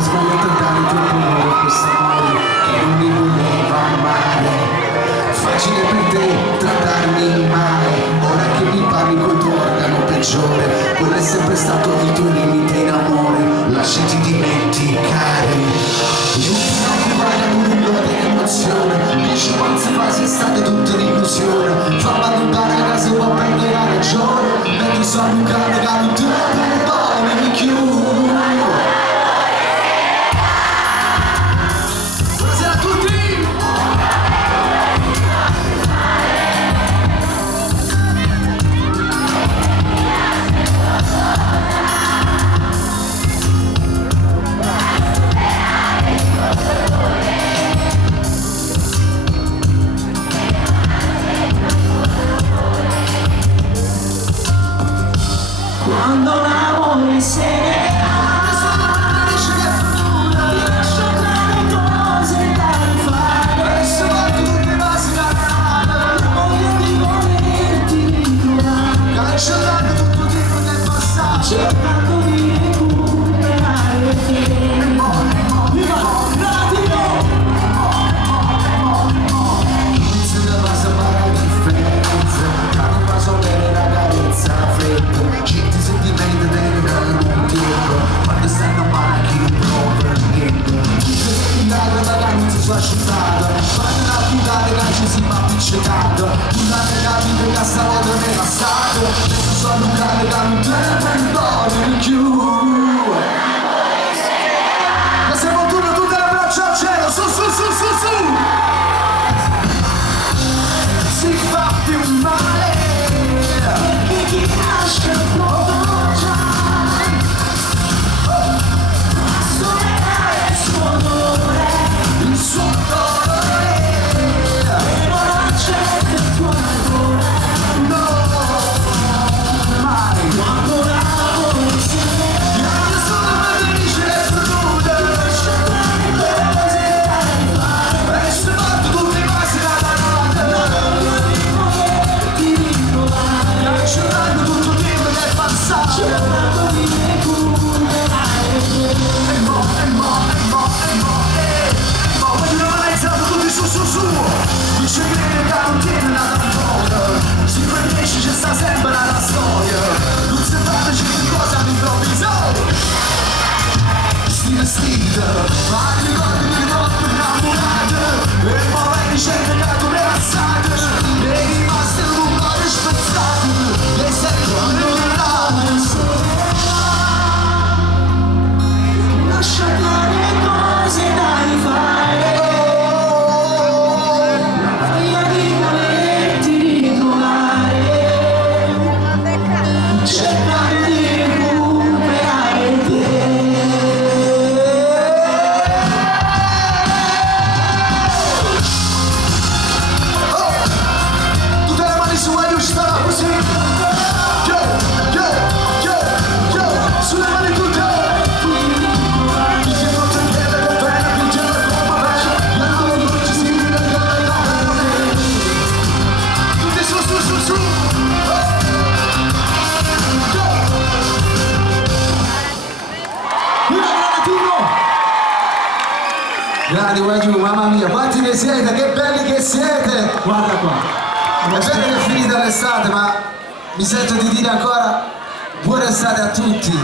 Ho sbagliato a dare troppo amore a quest'amore che non mi voleva amare. Facile per te trattarmi male, ora che mi parli col tuo organo peggiore. Quello è sempre stato il tuo limite in amore, lasciati dimenticare. Io ti guarda con un po' di emozione, dici quanti fasi è stata tutta l'illusione. Fammi andare a casa e può prendere la ragione, mentre sono un cane che non ti perdono, mi chiudo. Quando l'amore se ne va, lascia le cose da rifare. Sono tutte basi da nada, Voglio di volerti ritrovare, cancellando tutto tempo del passato. cercando di recuperare te. Se ne basta fare la differenza, non basta avere la carezza fredda. Certi sentimenti vengono un tempo, quando stanno male chi non prova niente. La ragazza si è asciugata, quando la fidare che ci si va appiccicato. Una capita che stavolta non è passato, adesso sono un cane che non te perdono di più. Ma siamo tutte le braccia al cielo, su su su su su. Si fa più male Perché ti lascia troppo già, suonerà il suo dolore, il suo dolore. e non accetta il tuo amore. No, mai. Quando l'amore se ne va, Io sono felice e felice, lascia le cose da rifare. e se fatto tutte le cose da nada. Voglio di volerti ritrovare, Cancellando tutto il tempo del passato. cercando di recuperare te. Voglio analizzare tutti su su su. Dice che non tiene nada a fuoco, si preferisce c'è sta sempre la storia. Non si fa certe cose all'improvviso, stile stile, ma ricordi di notte innamorate, e poi scende che tu le passate, e rimaste un cuore spezzato, e sei condannato. Lascia le cose da rifare, voglia di volerti ritrovare, cercare di recuperare te. Tutte le mani su e uscita la musica. Yo, yo, yo, yo, sulle mani tutte. Mi si forza in piede con pena, piangere come me. La notte non ci si vede come me. Tutti su, su, su, su. Yo. Viva Granatino! Grandi qua giù, mamma mia, quanti ne siete, che belli che siete! Guarda qua. È vero che è finita l'estate, ma mi sento di dire ancora buona estate a tutti.